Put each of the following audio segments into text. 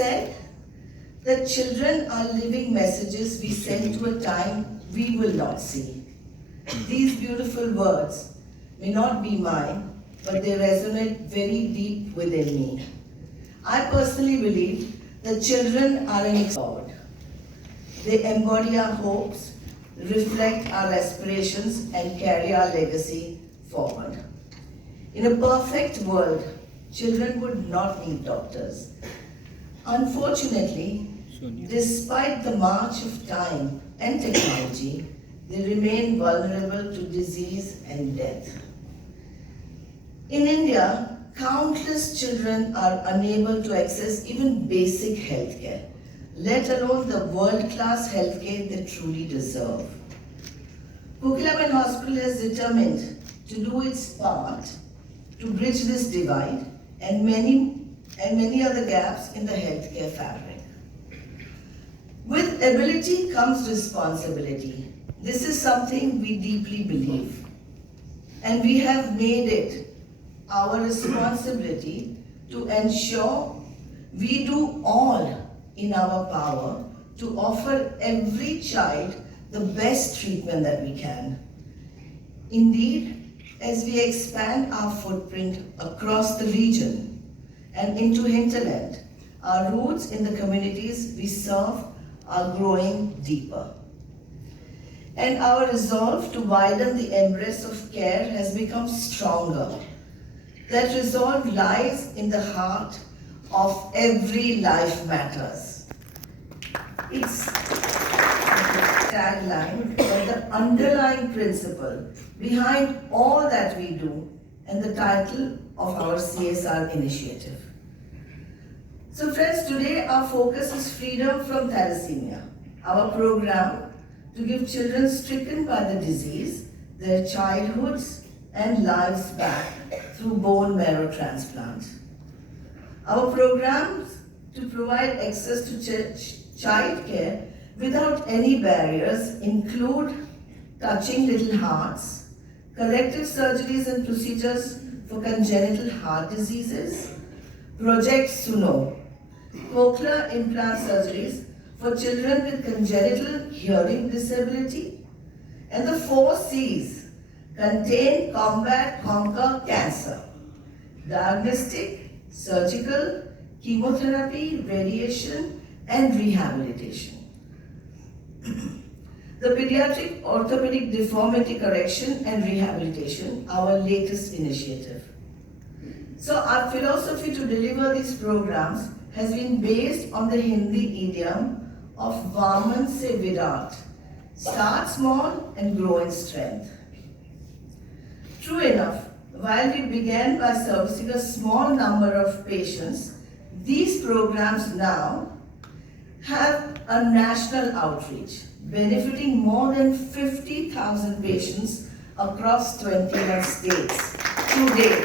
Said that children are living messages we send to a time we will not see. These beautiful words may not be mine, but they resonate very deep within me. I personally believe that children are an forward. They embody our hopes, reflect our aspirations, and carry our legacy forward. In a perfect world, children would not need doctors. Unfortunately, despite the march of time and technology, they remain vulnerable to disease and death. In India, countless children are unable to access even basic healthcare, let alone the world-class healthcare they truly deserve. Kokilaben Hospital has determined to do its part to bridge this divide and many other gaps in the healthcare fabric. With ability comes responsibility. This is something we deeply believe, and we have made it our responsibility to ensure we do all in our power to offer every child the best treatment that we can. Indeed, as we expand our footprint across the region and into hinterland, our roots in the communities we serve are growing deeper. And our resolve to widen the embrace of care has become stronger. That resolve lies in the heart of every life matters. It's tagline, but the underlying principle behind all that we do and the title of our CSR initiative. So friends, today our focus is freedom from thalassemia. Our program to give children stricken by the disease their childhoods and lives back through bone marrow transplant. Our programs to provide access to child care without any barriers include touching little hearts, corrective surgeries and procedures for congenital heart diseases, Project Suno, cochlear implant surgeries for children with congenital hearing disability, and the 4 C's: contain, combat, conquer cancer, diagnostic, surgical, chemotherapy, radiation, and rehabilitation. The Pediatric Orthopedic Deformity Correction and Rehabilitation, our latest initiative. So our philosophy to deliver these programs has been based on the Hindi idiom of Vaman se Virat, start small and grow in strength. True enough, while we began by servicing a small number of patients, these programs now have a national outreach, benefiting more than 50,000 patients across 21 states to date,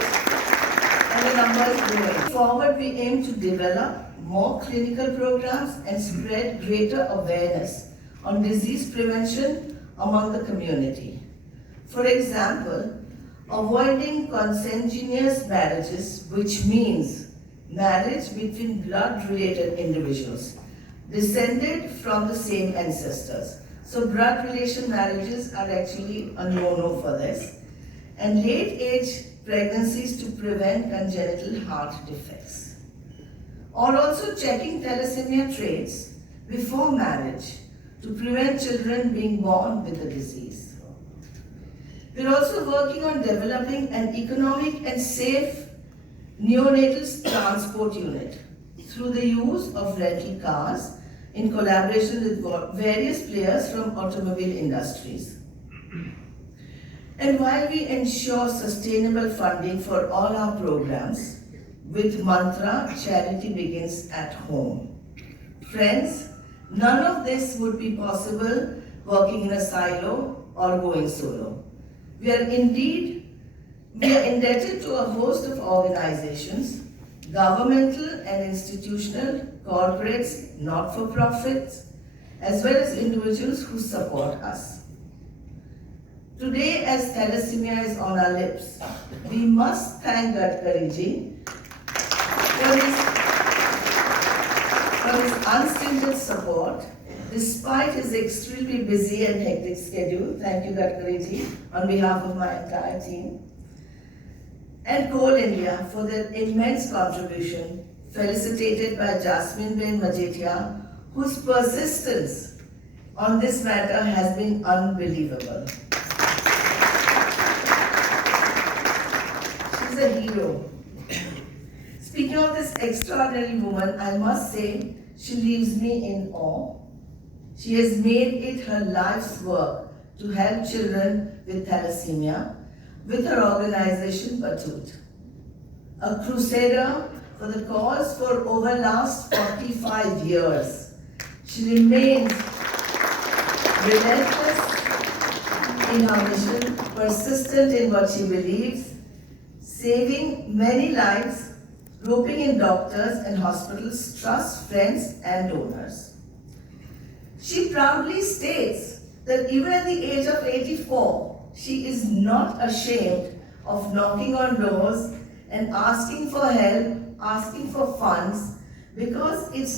and the number is growing. Forward, we aim to develop more clinical programs and spread greater awareness on disease prevention among the community. For example, avoiding consanguineous marriages, which means marriage between blood-related individuals descended from the same ancestors. So blood relation marriages are actually a no-no for this. And late-age pregnancies to prevent congenital heart defects. Or also checking thalassemia traits before marriage to prevent children being born with the disease. We're also working on developing an economic and safe neonatal transport unit through the use of rental cars in collaboration with various players from automobile industries. And while we ensure sustainable funding for all our programs, with mantra, charity begins at home. Friends, none of this would be possible working in a silo or going solo. We are indebted to a host of organizations, governmental and institutional, corporates, not-for-profits, as well as individuals who support us. Today, as thalassemia is on our lips, we must thank Gadkari ji for his for his unstinted support despite his extremely busy and hectic schedule. Thank you, Gadkariji, on behalf of my entire team. And Coal India for their immense contribution, felicitated by Jasmine Ben Majetia, whose persistence on this matter has been unbelievable. She's a hero. Speaking of this extraordinary woman, I must say she leaves me in awe. She has made it her life's work to help children with thalassemia with her organization Batut. A crusader for the cause for over last 45 years. She remains relentless in her mission, persistent in what she believes, saving many lives, roping in doctors and hospitals, trust, friends and donors. She proudly states that even at the age of 84, she is not ashamed of knocking on doors and asking for help, asking for funds, because it's